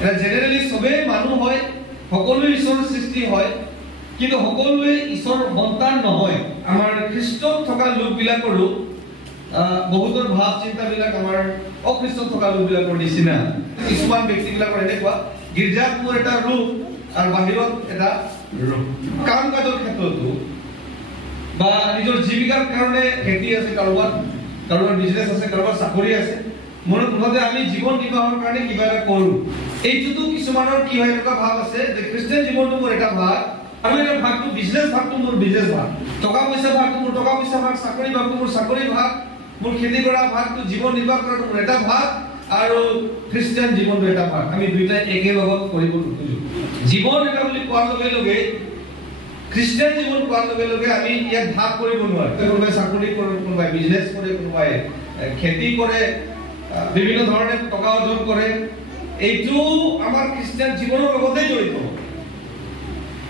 এটা জেনাৰেলি সবে মানুহ হয়, সকলোৱে ঈশ্বৰৰ সৃষ্টি হয়, কিন্তু সকলোৱে ঈশ্বৰৰ সন্তান নহয়। আমাৰ খ্ৰীষ্টত থকা লোকবিলাকৰো বহুতৰ ভাৱ চিন্তাবিলাক আমাৰ অখ্ৰীষ্টত থকা লোকবিলাকৰ নিচিনা। কিছুমান ব্যক্তিবিলাকৰ এনেকুৱা গীৰ্জাত মোৰ এটা ৰূপ আৰু বাহিৰত এটা ৰূপ। কাম কাজৰ ক্ষেত্ৰতো বা নিজৰ জীৱিকাৰ কাৰণে খেতি আছে, কাৰোবাৰ বিজনেছ আছে, কাৰোবাৰ চাকৰি আছে, মনত মুঠতে আমি জীৱন নিৰ্বাহৰ কাৰণে কিবা এটা কৰোঁ। এইটোতো কিছুমানৰ কি হয় এনেকুৱা ভাৱ আছে যে খ্ৰীষ্টান জীৱনটো মোৰ এটা ভাগ আৰু এটা ভাগটো বিজনেছ ভাগটো মোৰ বিজনেছ ভাগ, টকা পইচা ভাগটো মোৰ টকা পইচা ভাগ, চাকৰি ভাগটো মোৰ চাকৰি ভাগ, মোৰ খেতি কৰা ভাগটো জীৱন নিৰ্বাহ কৰাটো মোৰ এটা ভাগ আৰু খ্ৰীষ্টান জীৱনটো এটা ভাগ। আমি দুইটাই একে লগত কৰিব নোখোজো। জীৱন এটা বুলি কোৱাৰ লগে লগে খ্ৰীষ্টান জীৱন কোৱাৰ লগে লগে আমি ইয়াক ভাগ কৰিব নোৱাৰো। কোনোবাই চাকৰি কৰে, কোনোবাই বিজনেছ কৰে, কোনোবাই খেতি কৰে, বিভিন্ন ধৰণে টকা অৰ্জন কৰে। এইটো আমাৰ খ্ৰীষ্টান জীৱনৰ লগতে জড়িত।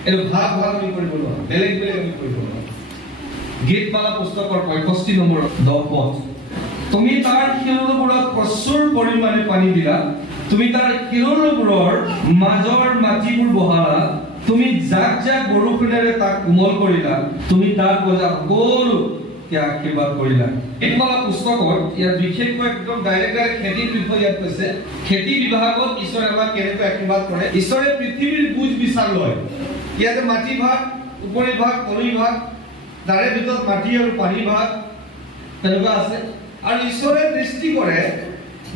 এইটো ভাগ ভাগ আমি কৰিব নোৱাৰো, বেলেগ বেলেগ আমি কৰিব নোৱাৰো। গীতমালা পুস্তকৰ 65 নম্বৰ 10 পদ, তুমি তাৰ শিৰবোৰত প্ৰচুৰ পৰিমাণে পানী দিলা, তুমি তাৰ শিৰবোৰৰ মাজৰ মাটিবোৰ বহালা, তুমি যাক যাক বৰষুণেৰে তাক কোমল কৰিলা, তুমি তাৰ বজা সকলোকে আশীৰ্বাদ কৰিলা। গীতমালা পুস্তকত ইয়াত বিশেষকৈ একদম ডাইৰেক্ট খেতিৰ বিষয়ে ইয়াত কৈছে। খেতি বিভাগত ঈশ্বৰে আমাক কেনেকৈ আশীৰ্বাদ কৰে। ঈশ্বৰে পৃথিৱীৰ বুজ বিচাৰ লয়। ইয়াতে মাটি ভাগ, উপৰি ভাগ, তলি ভাগ, তাৰে ভিতৰত মাটি আৰু পানী ভাগ তেনেকুৱা আছে। আৰু ঈশ্বৰে দৃষ্টি কৰে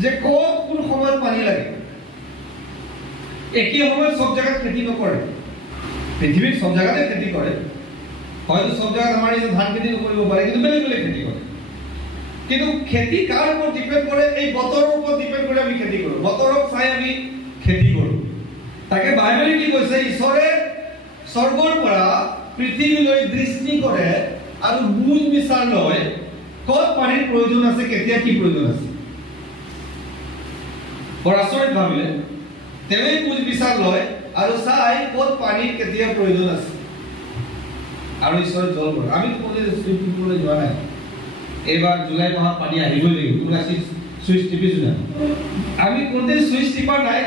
যে ক'ত কোন সময়ত পানী লাগে। একে সময়ত সব জায়গাত খেতি নকৰে। পৃথিৱীৰ সব জায়গাতে খেতি কৰে, হয়তো সব জায়গাত আমাৰ নিচিনা ধান খেতি নকৰিব পাৰে, কিন্তু বেলেগ বেলেগ খেতি কৰে। কিন্তু খেতি কাৰ ওপৰত ডিপেণ্ড কৰে? এই বতৰৰ ওপৰত ডিপেণ্ড কৰি আমি খেতি কৰোঁ, বতৰক চাই আমি খেতি কৰোঁ। তাকে বাইবেলে কি কৈছে? ঈশ্বৰে স্বৰ্গৰ পৰা পৃথিৱীলৈ দৃষ্টি কৰে আৰু বুজ বিচাৰ লয় ক'ত পানীৰ প্ৰয়োজন আছে, কেতিয়া কি প্ৰয়োজন আছে। বৰ আচৰিত ভাবিলে তেওঁই বুজ বিচাৰ লয় আৰু চাই ক'ত পানীৰ কেতিয়া প্ৰয়োজন আছে আৰু ঈশ্বৰে জল কৰে। আমি কোনোদিন যোৱা নাই, এইবাৰ জুলাই মাহত পানী আহিবই লাগিব, কোনো চুইচ টিপিছো নাই। আমি কোনোদিন চুইচ টিপা নাই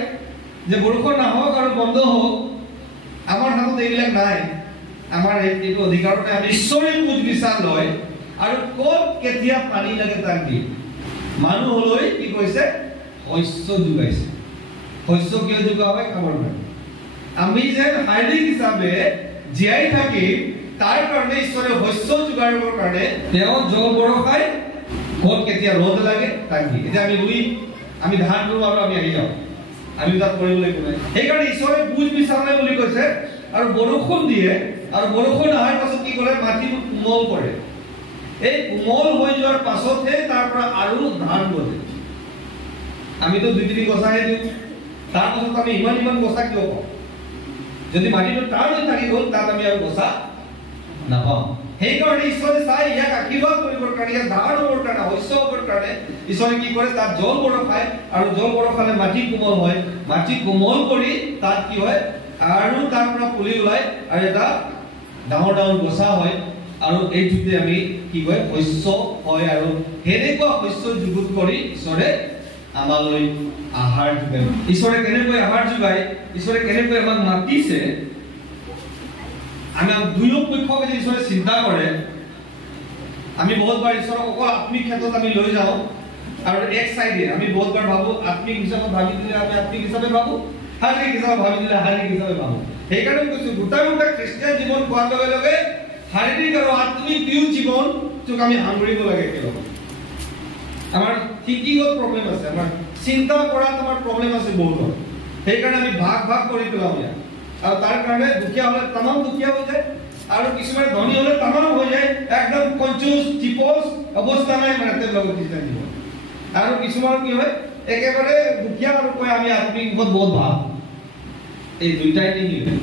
যে বৰষুণ নাহক আৰু বন্ধ হওক। আমাৰ হাতত এইবিলাক নাই। আমাৰ এইটো অধিকাৰতে আমি ঈশ্বৰে বুজ বিচাৰ লয় আৰু ক'ত কেতিয়া পানী লাগে তাক দিয়ে। মানুহলৈ কি কৈছে? শস্য যোগাইছে। শস্য কিয় যোগোৱা হয়? খাবৰ কাৰণে। আমি যেন শাৰীৰিক হিচাপে জীয়াই থাকি তাৰ কাৰণে ঈশ্বৰে শস্য যোগাবৰ কাৰণে তেওঁ জল বৰষাই ক'ত কেতিয়া ৰ'দ লাগে তাক দিয়ে। এতিয়া আমি ধান ৰোঁ আৰু আমি আহি যাওঁ, আমি তাত কৰিবলৈ একো নাই। সেইকাৰণে ঈশ্বৰে বুজ বিচাৰে বুলি কৈছে আৰু বৰষুণ দিয়ে আৰু বৰষুণ অহাৰ পাছত কি কৰে? মাটিবোৰ কোমল কৰে। এই কোমল হৈ যোৱাৰ পাছতহে তাৰ পৰা আৰু ধান গজে। আমিতো 2-3 গছাহে দিওঁ, তাৰ পাছত আমি ইমান গছা কিয় পাওঁ? যদি মাটিটো টান হৈ থাকি গ'ল তাত আমি আৰু গছা নাপাওঁ। সেইকাৰণে ঈশ্বৰে চাই ইয়াক আশীৰ্বাদ কৰিবৰ কাৰণে, ইয়াক ধান হ'বৰ কাৰণে, শস্য হ'বৰ কাৰণে ঈশ্বৰে কি কৰে? তাত জল বৰষায় আৰু জল বৰষালে মাটি কোমল হয়। মাটি কোমল কৰি তাত কি হয়? আৰু তাৰ পৰা পুলি ওলাই আৰু এটা ডাঙৰ ডাঙৰ গছা হয় আৰু এইটোতে আমি কি কয়? শস্য হয়। আৰু সেনেকুৱা শস্য যুগুত কৰি ঈশ্বৰে আমালৈ আহাৰ যোগায়। ঈশ্বৰে কেনেকৈ আহাৰ যোগায়, ঈশ্বৰে কেনেকৈ আমাক মাতিছে, আমি দুয়ো পক্ষকে যে ঈশ্বৰে চিন্তা কৰে। আমি বহুতবাৰ ঈশ্বৰক অকল আত্মিক ক্ষেত্ৰত আমি লৈ যাওঁ আৰু এক চাইডে আমি বহুতবাৰ ভাবো আত্মিক হিচাপত ভাবি দিলে আমি আত্মিক হিচাপে ভাবো, শাৰীৰিক হিচাপে ভাবি দিলে শাৰীৰিক হিচাপে ভাবো। সেইকাৰণে কৈছো গোটা খ্ৰীষ্টিয়ান জীৱন পোৱাৰ লগে লগে শাৰীৰিক আৰু আত্মিক দুয়ো জীৱনটোক আমি সামৰিব লাগে একেলগে। আমাৰ থিংকিঙত প্ৰব্লেম আছে, আমাৰ চিন্তা কৰাত আমাৰ প্ৰব্লেম আছে বহুত। সেইকাৰণে আমি ভাগ ভাগ কৰি পেলাওঁ ইয়াত। আৰু তাৰ কাৰণে দুখীয়া হলে তামাম দুখীয়া হৈ যায় আৰু কিছুমানে ধনী হলে তামাম হৈ যায়, একদম কনজুচ টিপচ অৱস্থা নাই মানে তেওঁলোকৰ খ্ৰীষ্টান জীৱন। আৰু কিছুমান কি হয়? একেবাৰে দুখীয়া আৰু কয় আমি আত্মিক দিশত বহুত ভাল। এই দুইটাই নিমিলে।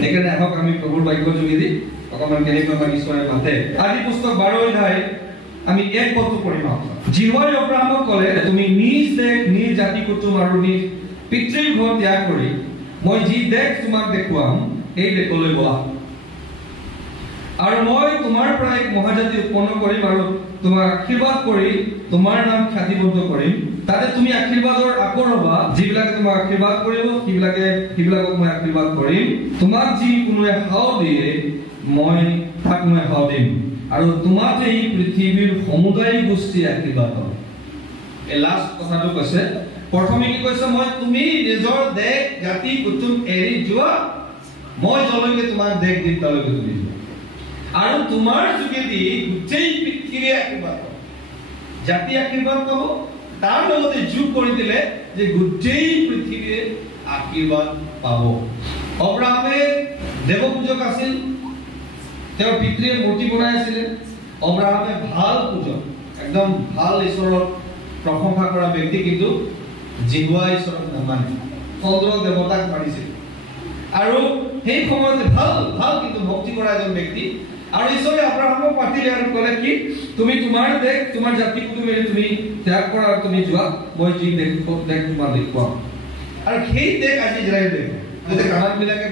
সেইকাৰণে আহক আমি প্ৰভুৰ বাক্য যোগেদি অকণমান কেনেকৈ আমাক ঈশ্বৰে মাতে। আদি পুস্তক 12 অধ্যায় আমি এক পদটো পঢ়িম। জিহুৱাই অব্ৰাহামক ক'লে, তুমি নিজ দেশ, নিজ জাতি কুটুম আৰু নিজ পিতৃৰ ঘৰ ত্যাগ কৰি মই যি দেশ তোমাক দেখুৱাম এই দেশলৈ বলা। আৰু মই তোমাৰ পৰা এক মহাজাতি উৎপন্ন কৰিম আৰু তোমাক আশীৰ্বাদ কৰি তোমাৰ নাম খ্যাতিবদ্ধ কৰিম তাতে তুমি আশীৰ্বাদৰ আকৰ হ'বা যিবিলাকে তোমাক আশীৰ্বাদ কৰিব সেইবিলাকক মই আশীৰ্বাদ কৰিম তোমাক যি কোনোৱে হাও দিয়ে মই তাক মই হাও দিম আৰু তোমাক এই পৃথিৱীৰ সমুদায় গোষ্ঠী আশীৰ্বাদ হ'ব এই লাষ্ট কথাটো কৈছে প্ৰথমে কি কৈছে মই তুমি নিজৰ দেশ জাতি কুটুম এৰি যোৱা মই যলৈকে তোমাক দেশ দিম তালৈকে তুমি যোৱা আৰু তোমাৰ যোগেদি গোটেই পৃথিৱীৰ আশীৰ্বাদ পাব জাতি আশীৰ্বাদ পাব তাৰ লগতে যোগ কৰি দিলে যে গোটেই পৃথিৱীৰ আশীৰ্বাদ পাব অব্ৰাহামে দেৱপূজক আছিল তেওঁৰ পিতৃয়ে মূৰ্তি বনাই আছিলে অব্ৰাহামে ভাল পূজক একদম ভাল ঈশ্বৰৰ প্ৰশংসা কৰা ব্যক্তি কিন্তু জিহুৱা ঈশ্বৰক নামানে চন্দ্ৰ দেৱতাক মানিছিল আৰু সেই সময়তে ভাল কিন্তু ভক্তি কৰা এজন ব্যক্তি আৰু ঈশ্বৰে আব্ৰাহামক মাতিলে আৰু ক'লে কি তুমি তোমাৰ দেশ তোমাৰ জাতি কুটুম এৰি তুমি ত্যাগ কৰা আৰু তুমি যোৱা মই যি দেশ তোমাক দেখুৱাম আৰু সেই দেশ আজি ইজৰাইল দেশ যদি কানানবিলাকে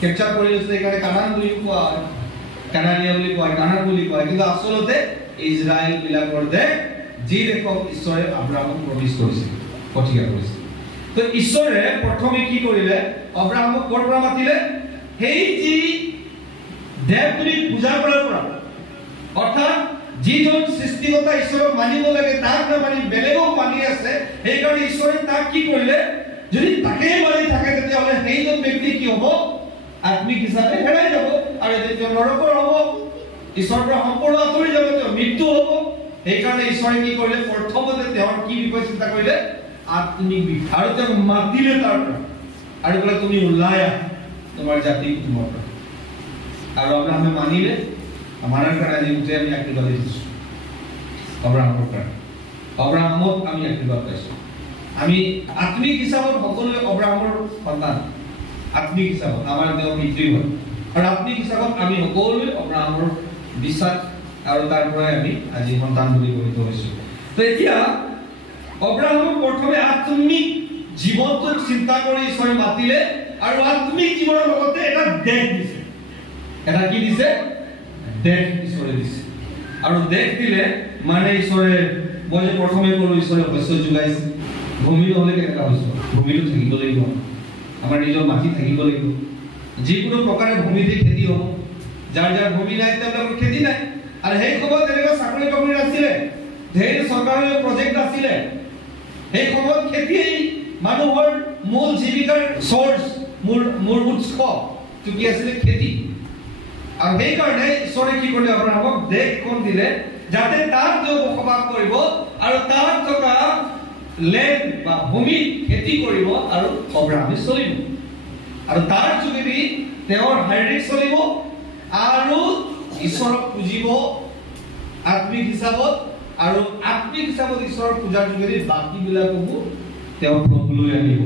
কেপচাৰ কৰি লৈছে সেইকাৰণে কানান বুলি কোৱা হয় কানানিয়া বুলি কোৱা হয় কানান বুলি কোৱা হয় কিন্তু আচলতে ইজৰাইল বিলাকৰ দেশ যি দেশক ঈশ্বৰে আব্ৰাহামক প্ৰমিছ কৰিছিল প্ৰতিজ্ঞা কৰিছিল তো ঈশ্বৰে প্ৰথমে কি কৰিলে আব্ৰাহামক ক'ৰ পৰা মাতিলে সেই যি দেৱ তুমি পূজা কৰাৰ পৰা অৰ্থাৎ যিজন সৃষ্টিকৰ্তা ঈশ্বৰক মানিব লাগে তাক নামানি বেলেগক মানি আছে সেইকাৰণে ঈশ্বৰে তাক কি কৰিলে যদি তাকে মানি থাকে তেতিয়াহ'লে সেইজন ব্যক্তি কি হ'ব আত্মিক হিচাপে হেৰাই যাব আৰু যেতিয়া নৰকৰ হ'ব ঈশ্বৰৰ পৰা সম্পূৰ্ণ আঁতৰি যাব তেওঁ মৃত্যু হ'ব সেইকাৰণে ঈশ্বৰে কি কৰিলে প্ৰথমতে তেওঁৰ কি বিষয় চিন্তা কৰিলে আত্মিক বিষয় আৰু তেওঁক মাতিলে তাৰ পৰা আৰু ক'লে তুমি ওলাই আহা তোমাৰ জাতি কুটুমৰ পৰা আৰু আব্ৰাহামে মানিলে আমাৰ কাৰণে আজি গোটেই আমি আশীৰ্বাদ দিছোঁ আব্ৰাহামৰ কাৰণে আব্ৰাহামক আমি আশীৰ্বাদ পাইছোঁ আমি আত্মিক হিচাপত সকলোৱে আব্ৰাহামৰ সন্তান আত্মিক হিচাপত আমাৰ তেওঁ পিতৃ হয় আৰু আত্মিক হিচাপত আমি সকলোৱে আব্ৰাহামৰ বিশ্বাস আৰু তাৰ পৰাই আমি আজি সন্তান বুলি গণিত হৈছোঁ তো এতিয়া আব্ৰাহামক প্ৰথমে আত্মিক জীৱনটোক চিন্তা কৰি ঈশ্বৰে মাতিলে আৰু আত্মিক জীৱনৰ লগতে এটা দেশ দিছে এটা কি দিছে দেশ ঈশ্বৰে দিছে আৰু দেশ দিলে মানে ঈশ্বৰে মই যে প্ৰথমে ক'লো ঈশ্বৰে শস্য যোগাইছে ভূমি নহ'লে কেনেকুৱা হৈছে ভূমিটো থাকিব লাগিব আমাৰ নিজৰ মাটি থাকিব লাগিব যিকোনো প্ৰকাৰে ভূমিতে খেতি হ'ব যাৰ যাৰ ভূমি নাই তেওঁলোকৰ খেতি নাই আৰু সেই সময়ত তেনেকুৱা চাকৰি বাকৰি নাছিলে ধেৰ চৰকাৰী প্ৰজেক্ট আছিলে সেই সময়ত খেতিয়েই মানুহৰ মূল জীৱিকাৰ চ'ৰ্চ মূল উৎস কি আছিলে খেতি আৰু সেইকাৰণে ঈশ্বৰে কি কৰিলে আব্ৰাহামক দেশখন দিলে যাতে তাত তেওঁ বসবাস কৰিব আৰু তাত থকা লেণ্ড বা ভূমিত খেতি কৰিব আৰু আব্ৰাহামে চলিব আৰু তাৰ যোগেদি তেওঁৰ শাৰীৰিক চলিব আৰু ঈশ্বৰক পুজিব আত্মিক হিচাপত আৰু আত্মিক হিচাপত ঈশ্বৰৰ পূজাৰ যোগেদি বাকীবিলাককো তেওঁ প্ৰভুলৈ আনিব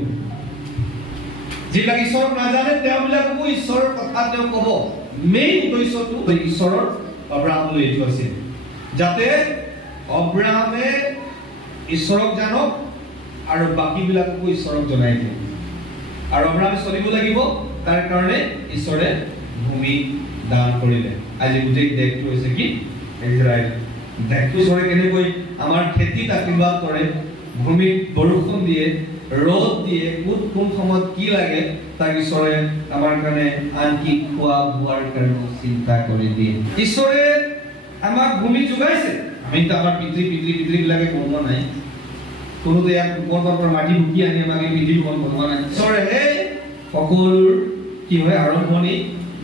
যিবিলাক ঈশ্বৰক নাজানে তেওঁবিলাককো ঈশ্বৰৰ কথা তেওঁ ক'ব মেইন উদ্দেশ্যটো ঈশ্বৰৰ আব্ৰাহামলৈ এইটো আছিল যাতে আব্ৰাহামে ঈশ্বৰক জানক আৰু বাকীবিলাককো ঈশ্বৰক জনাই দিয়ে আৰু আব্ৰাহামে চলিব লাগিব তাৰ কাৰণে ঈশ্বৰে ভূমি দান কৰিলে আজি গোটেই দেশটো হৈছে কি ইজৰাইল দেশটো ঈশ্বৰে কেনেকৈ আমাৰ খেতিত আশীৰ্বাদ কৰে ভূমিত বৰষুণ দিয়ে ৰ'দ দিয়ে কোন সময়ত কি লাগে তাক ঈশ্বৰে আমাৰ কাৰণে আনকি খোৱা বোৱাৰ কাৰণে চিন্তা কৰি দিয়ে ঈশ্বৰে আমাক ভূমি যোগাইছে আমি তো আমাৰ পিতৃবিলাকে বনোৱা নাই কোনোতে ইয়াত ওপৰৰ পৰা মাটি মুকি আনি আমাক এই পৃথিৱীখন বনোৱা নাই ঈশ্বৰে সেই সকলো কি হয় আৰম্ভণি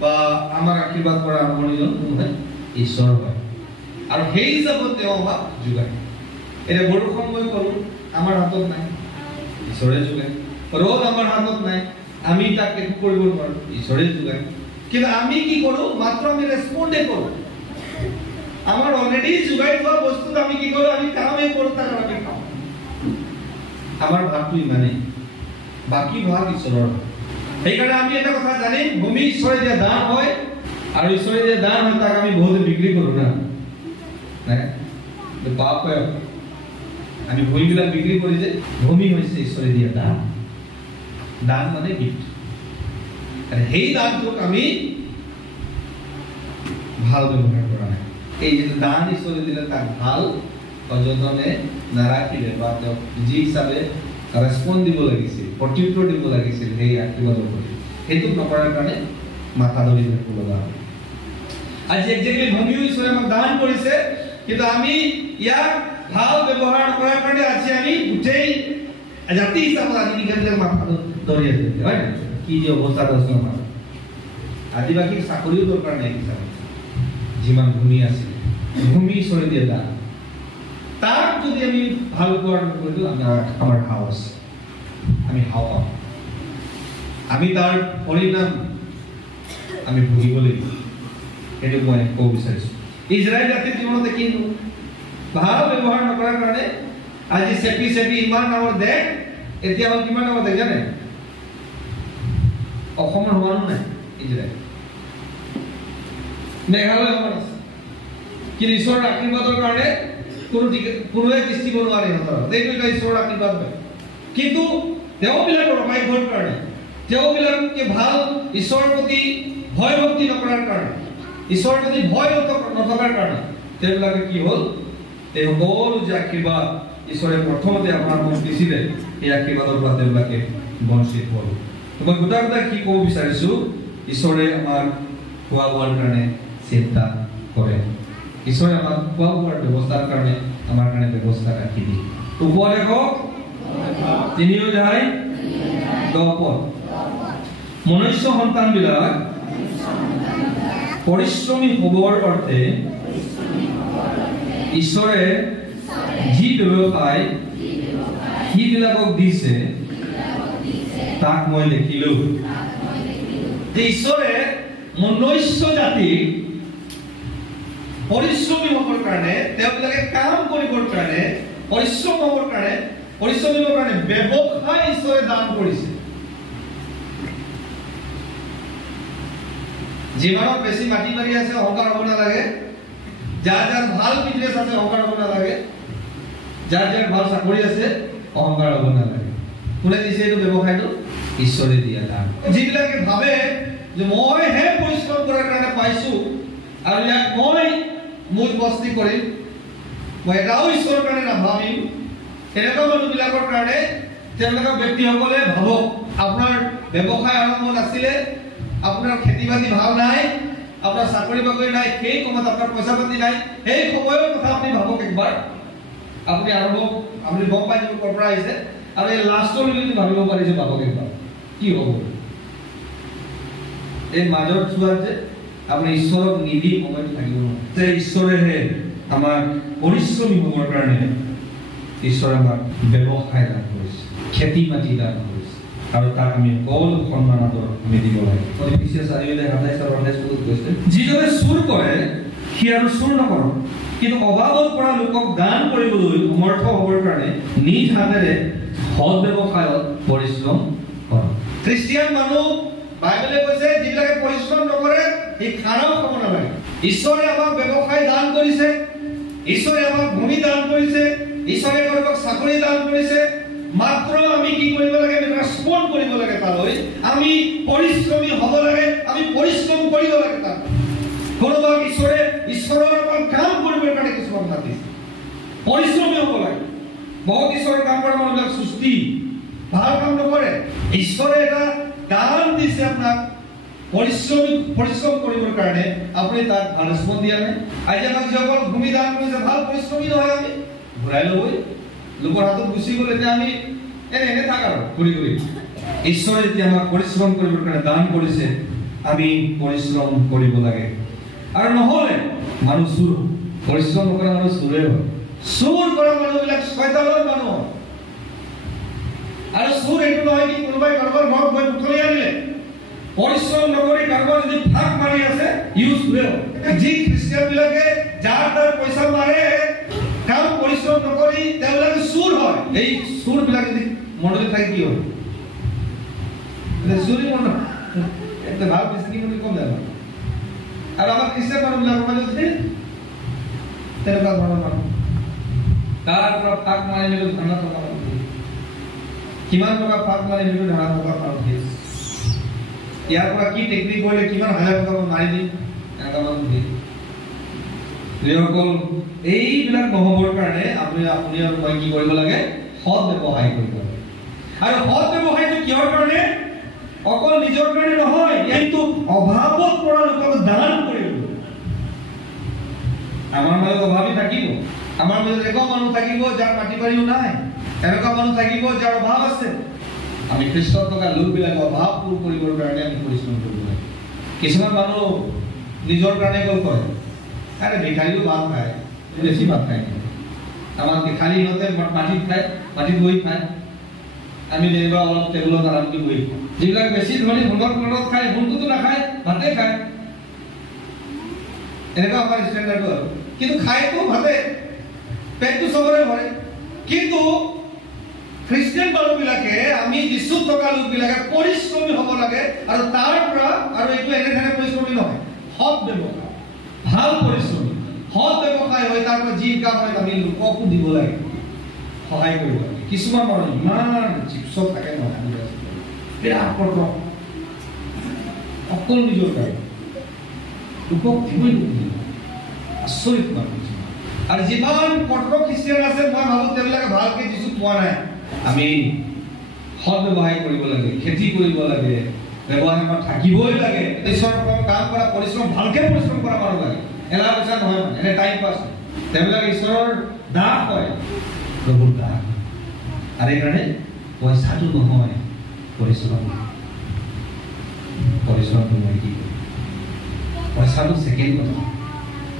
বা আমাক আশীৰ্বাদ কৰা আৰম্ভণিজন কোন হয় ঈশ্বৰ হয় আৰু সেই হিচাপত তেওঁ আমাক যোগায় এতিয়া বৰষুণ মই ক'লো আমাৰ হাতত নাই ঈশ্বৰে যোগায় ৰ'দ আমাৰ হাতত নাই আমি তাক একো কৰিব নোৱাৰো ঈশ্বৰে যোগায় কিন্তু আমি কি কৰোঁ মাত্ৰ আমি ৰেছপণ্ডে কৰোঁ আমাৰ অলৰেডি যোগাই থোৱা বস্তুত আমি কি কৰোঁ আমি কামেই কৰোঁ তাৰ আমি খাওঁ আমাৰ ভাগটো ইমানেই বাকী ভাগ ঈশ্বৰৰ সেইকাৰণে আমি এটা কথা জানিম ভূমি ঈশ্বৰে দিয়া দান হয় আৰু ঈশ্বৰে দিয়া দান হয় তাক আমি বহুত বিক্ৰী কৰোঁ না পাপ হয় আমি ভূমিবিলাক বিক্ৰী কৰি যে ভূমি হৈছে ঈশ্বৰে দিয়া দান দান মানে গিফ্ট সেই দানটোক আমি ভাল ব্যৱহাৰ কৰা নাই এই যে দান ঈশ্বৰে দিলে তাক ভাল সযতনে নাৰাখিলে বা তেওঁ যি হিচাপে ৰেছপন্স দিব লাগিছিল, প্ৰত্যুত্তৰ দিব লাগিছিল সেই আশীৰ্বাদৰ প্ৰতি, সেইটো নকৰাৰ কাৰণে মাথা ধৰি থাকিব লগা হয়। আজি একজেক্টলি ভূমিও ঈশ্বৰে আমাক দান কৰিছে, কিন্তু আমি ইয়াক ভাল ব্যৱহাৰ নকৰাৰ কাৰণে আজি আমি গোটেই জাতি হিচাপত আজি বিজ্ঞানীবিলাক মাথা ধৰি আছে, হয় না? কি যে অৱস্থাত আছে আমাৰ আদিবাসীক চাকৰিও দৰকাৰ নাই হিচাপত, যিমান ভূমি আছিল ভূমি ঈশ্বৰে দিয়া দান, তাক যদি আমি ভাল ব্যৱহাৰ নকৰিলো আমাৰ হাও আছে, আমি হাও পাম, আমি তাৰ পৰিণাম আমি ভুগিব লাগিব। সেইটো মই ক'ব বিচাৰিছো। ইজৰাইল জাতিৰ জীৱনতে কিন্তু ভাল ব্যৱহাৰ নকৰাৰ কাৰণে আজি চেপি ইমান ডাঙৰ দেশ, এতিয়া হ'ল কিমান ডাঙৰ দেশ জানে? অসমৰ সমানো নাই ইজৰাইল, মেঘালয় সমান আছে, কিন্তু ঈশ্বৰৰ আশীৰ্বাদৰ কাৰণে কোনোৱে কৃষ্টিব নোৱাৰে সিহঁতৰ, এইটো এটা ঈশ্বৰৰ আশীৰ্বাদ হয়। কিন্তু তেওঁবিলাকৰ অভাৱৰ কাৰণে, তেওঁবিলাকে ভাল ঈশ্বৰৰ প্ৰতি ভয় ভক্তি নকৰাৰ কাৰণে, ঈশ্বৰৰ প্ৰতি ভয় নথকাৰ কাৰণে তেওঁবিলাকে কি হ'ল, এই সকলো যে আশীৰ্বাদ ঈশ্বৰে প্ৰথমতে আপোনাৰ মোক দিছিলে সেই আশীৰ্বাদৰ পৰা তেওঁবিলাকে বঞ্চিত হ'ল। মই গোটা কি ক'ব বিচাৰিছো, ঈশ্বৰে আমাক খোৱা বোৱাৰ কাৰণে চিন্তা কৰে, ঈশ্বৰে আমাক খোৱা বোৱাৰ ব্যৱস্থাৰ কাৰণে আমাৰ কাৰণে ব্যৱস্থা ৰাখি দিয়ে। উপদেশক 3:10 মনুষ্য সন্তানবিলাক পৰিশ্ৰমী হ'বৰ অৰ্থে ঈশ্বৰে যি ব্যৱসায় সিবিলাকক দিছে তাক মই দেখিলো। ঈশ্বৰে মনুষ্য জাতিক পৰিশ্ৰমী হ'বৰ কাৰণে, তেওঁবিলাকে কাম কৰিবৰ কাৰণে, পৰিশ্ৰমিৰ কাৰণে ব্যৱসায় ঈশ্বৰে দান কৰিছে। যিমানত বেছি মাটি মাৰি আছে অহংকাৰ হ'ব নালাগে, যাৰ ভাল বিজনেছ আছে অহংকাৰ হ'ব নালাগে, যাৰ ভাল চাকৰি আছে অহংকাৰ হ'ব নালাগে। কোনে দিছে এইটো ব্যৱসায়টো? ঈশ্বৰে দিয়া দান। যিবিলাকে ভাবে যে মইহে পৰিশ্ৰম কৰাৰ কাৰণে পাইছো আৰু ইয়াক মই মুঠ বস্তি কৰিম, মই এটাও ঈশ্বৰৰ কাৰণে নাভাবিম, তেনেকুৱা মানুহবিলাকৰ কাৰণে তেওঁলোকৰ ব্যক্তিসকলে ভাবক আপোনাৰ ব্যৱসায় আৰম্ভ নাছিলে, আপোনাৰ খেতি বাতি ভাল নাই, আপোনাৰ চাকৰি বাকৰি নাই, সেই সময়ত আপোনাৰ পইচা পাতি নাই, সেই সময়ৰ কথা আপুনি ভাবক একবাৰ, আপুনি গম পাই যাব ক'ৰ পৰা আহিছে, আৰু এই লাষ্টৰ যদি ভাবিব পাৰিছে ভাবক একবাৰ কি হ'ব। এই মাজৰ চোৱাত যে আপুনি ঈশ্বৰক নিদি সময়ত থাকিব নোৱাৰে। ঈশ্বৰেহে আমাক পৰিশ্ৰমী হ'বৰ কাৰণে ঈশ্বৰে আমাক ব্যৱসায় দান কৰিছে, খেতি মাটি দান কৰিছে, আৰু তাক আমি সকলো সন্মান আদৰ আমি দিব লাগে। যিজনে চুৰ কৰে সি আৰু চুৰ নকৰক, কিন্তু অভাৱত পৰা লোকক দান কৰিবলৈ সমৰ্থ হ'বৰ কাৰণে নিজ হাতেৰে সৎ ব্যৱসায়ত পৰিশ্ৰম কৰক। খ্ৰীষ্টিয়ান মানুহ বাইবেলে কৈছে যিবিলাকে পৰিশ্ৰম নকৰে সি খানাও খাব নালাগে। ঈশ্বৰে আমাক ব্যৱসায় দান কৰিছে, ঈশ্বৰে আমাক ভূমি দান কৰিছে, ঈশ্বৰে আমাক চাকৰি দান কৰিছে, মাত্ৰ আমি কি কৰিব লাগে? ৰেছপন্স কৰিব লাগে তালৈ, আমি পৰিশ্ৰমী হ'ব লাগে, আমি পৰিশ্ৰম কৰিব লাগে। তাত কোনোবাক ঈশ্বৰৰ কাম কৰিবৰ কাৰণে কিছুমান মাতিছে, পৰিশ্ৰমী হ'ব লাগে। বহুত ঈশ্বৰৰ কাম কৰা মানুহবিলাক সুস্থি ভাল কাম নকৰে। ঈশ্বৰে এটা দান দিছে আপোনাক পৰিশ্ৰম কৰিবৰ কাৰণে, আপুনি তাক ভাল ৰেছপন্স দিয়া নাই। আজি আমাক যিসকল ভূমি দান কৰিছে ভাল পৰিশ্ৰমী নহয়, আমি ঘূৰাই ল'বই, লোকৰ হাতত গুচি গ'ল, এতিয়া আমি এনে থাক আৰু ঘূৰি ঘূৰি। ঈশ্বৰে যেতিয়া আমাক পৰিশ্ৰম কৰিবৰ কাৰণে দান কৰিছে, আমি পৰিশ্ৰম কৰিব লাগে। আৰু নহ'লে মানুহ চুৰ, পৰিশ্ৰম নকৰা মানুহ চুৰে হয়। চুৰ কৰা মানুহবিলাক শয়তানৰ মানুহ। আৰু চুৰ এইটো নহয় কি কোনোবাই কাৰোবাৰ ঘৰত গৈ উঠলি আনিলে, পৰিশ্ৰম নকৰি কাৰোবাৰ যদি ফাঁক মাৰি আছে ইউজ হয়। যি খ্ৰীষ্টিয়ান বিলাকে যাৰ তাৰ পইচা মাৰে, কাম পৰিশ্ৰম নকৰি তেওঁলোকে চুৰ হয়। এই চুৰ বিলাক যদি মণ্ডলীত থাকে কি হয়? চুৰি মণ্ডল এটা ভাল বিজনেছ বুলি কম যায়। আৰু আমাৰ খ্ৰীষ্টিয়ান মানুহবিলাকৰ মাজত তেনেকুৱা ধৰণৰ মানুহ তাৰ পৰা ফাঁক মাৰি মেলি ধানা টকা দিয়ে, কিমান টকা ফাঁক মাৰি মেলি ধানা টকা পাওঁ দিয়ে, ইয়াৰ পৰা কি টেকনিক কৰিলে কিমান হাজাৰ টকা মাৰি দিম এনেকুৱা মানুহ দিয়ে। যিসকল এইবিলাক নহবৰ কাৰণে আপুনি আৰু মই কি কৰিব লাগে? সৎ ব্যৱসায় কৰিব লাগে। আৰু সৎ ব্যৱসায়টো কিহৰ কাৰণে? অকল নিজৰ কাৰণে নহয়, কিন্তু অভাৱত পৰা লোকক দান কৰিব। আমাৰ মাজত অভাৱী থাকিব, আমাৰ মাজত এনেকুৱা মানুহ থাকিব যাৰ মাটি বাৰীও নাই, এনেকুৱা মানুহ থাকিব যাৰ অভাৱ আছে। আমি খ্ৰীষ্টত থকা লোকবিলাক অভাৱ পূৰ কৰিবৰ কাৰণে আমি পৰিশ্ৰম কৰিব লাগে। কিছুমান মানুহ নিজৰ কাৰণে গ'ল কয়, আৰে ভিখাৰীও ভাত খায়, বেছি ভাত খায়। আমাৰ ভিখাৰী সিহঁতে মাটিত খায়, মাটিত বহি খায়। আমি যেনিবা অলপ টেবুলত আৰামকৈ বহি খাওঁ। যিবিলাক বেছি ধনী সোণৰ প্লেটত খায়, সোণটোতো নাখায়, ভাতে খায়। এনেকুৱা আমাৰ ষ্টেণ্ডাৰ্ডটো আৰু। কিন্তু খায়তো ভাতে, পেটটো চবৰে ভৰে। কিন্তু খ্ৰীষ্টিয়ান মানুহবিলাকে, আমি যিচুত থকা লোকবিলাকে পৰিশ্ৰমী হ'ব লাগে। আৰু তাৰ পৰা, আৰু এইটো এনেধৰণে পৰিশ্ৰমী নহয়, সৎ ব্যৱসায়, ভাল পৰিশ্ৰমী, সৎ ব্যৱসায় হয়। তাৰ পৰা যি কাম হয় আমি লোককো দিব লাগে, সহায় কৰিব লাগে। কিছুমান মানুহ ইমান চিপছত থাকে নহয়, বিৰাট কষ্ট, অকল নিজৰ কাৰণে, লোকক দিবই নিদিয়ে। আচৰিত মানুহ। আৰু যিমান কঠোৰ খ্ৰীষ্টিয়ান আছে, মই ভাবো তেওঁলোকে ভালকে যিচু পোৱা নাই। আমি সৎ ব্যৱসায় কৰিব লাগে, খেতি কৰিব লাগে, ব্যৱসায় আমাৰ থাকিবই লাগে। ঈশ্বৰৰ কাম কৰা, পৰিশ্ৰম, ভালকে পৰিশ্ৰম কৰা মানুহ লাগে। এলাহ পইচা নহয়, মানে এনে টাইম পাছ। তেওঁলোকে ঈশ্বৰৰ দাস হয়, প্ৰভুৰ দাস। আৰু এইকাৰণে পইচাটো নহয়, পৰিশ্ৰমটো মই কি কৰিম? পইচাটো ছেকেণ্ড কথা,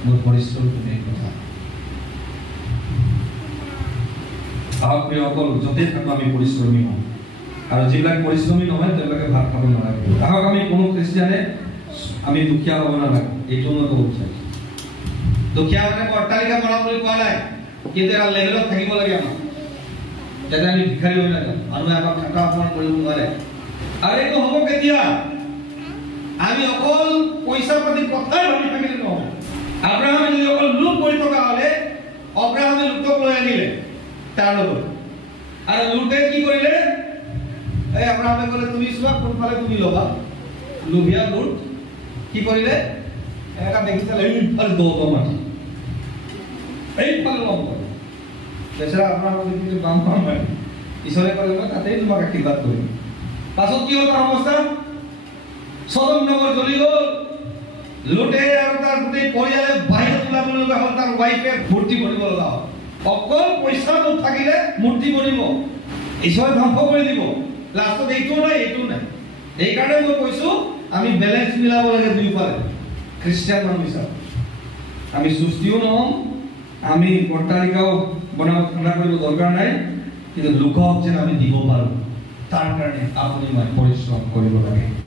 মোৰ পৰিশ্ৰমটো মেইন কথা। অকল য'তে থাকো আমি পৰিশ্ৰমী হওঁ। আৰু যিবিলাক পৰিশ্ৰমী নহয় তেওঁলোকে ভাত খাব নালাগে। আহক আমি কোনো খ্ৰীষ্টিয়ানে আমি দুখীয়া হ'ব নালাগে, এইটো মই ক'ব বিচাৰিছোঁ। দুখীয়া মানে অট্টালিকা বনাম বুলি কোৱা নাই, কিন্তু এটা লেভেলত থাকিব লাগে আমাক, যাতে আমি ভিখাৰী হৈ নাযাওঁ, মানুহে আমাক থকা অপমান কৰিব নোৱাৰে। আৰু এইটো হ'ব কেতিয়া? আমি অকল পইচা পাতি কথাই ভাবি থাকিলে নহ'ব। আব্ৰাহামে যদি অকল লোভ কৰি থকা হ'লে, আব্ৰাহামে লোকক লৈ আনিলে তাৰ লগত। আৰু লোকে কি কৰিলে? এই আব্ৰাহামে ক'লে, তুমি চোৱা কোনফালে তুমি ল'বা। লোভিয়া লোট কি কৰিলে? এটা দেখিছিলে এইফালে দৌৰ মাটি, এইফালে ল'ম কৰে। বেচেৰা আব্ৰাহামে দেখিছে বাম মাৰি, ঈশ্বৰে ক'লে মই তাতেই তোমাক আশীৰ্বাদ কৰিম। পাছত কি হ'ল তাৰ অৱস্থা? সদম নগৰ জ্বলি গ'ল। লোটে আৰু তাৰ গোটেই পৰিয়ালে বাহিৰত ওলাব লগা হ'ল, তাৰ ৱাইফে মূৰ্তি বনিব লগা হ'ল। অকল পইচা থাকিলে মূৰ্তি বনিব, ঈশ্বৰে ধ্বংস কৰি দিব। লাষ্টত এইটোও নাই, এইটোও নাই। এইকাৰণে মই কৈছো আমি বেলেঞ্চ মিলাব লাগে দুয়োফালে। খ্ৰীষ্টিয়ান মানুহ হিচাপে আমি সুস্থিও নহ'ম, আমি অট্টালিকাও বনাব ঠাণ্ডা কৰিব দৰকাৰ নাই, কিন্তু লোকক যেন আমি দিব পাৰোঁ, তাৰ কাৰণে আপুনি মই পৰিশ্ৰম কৰিব লাগে।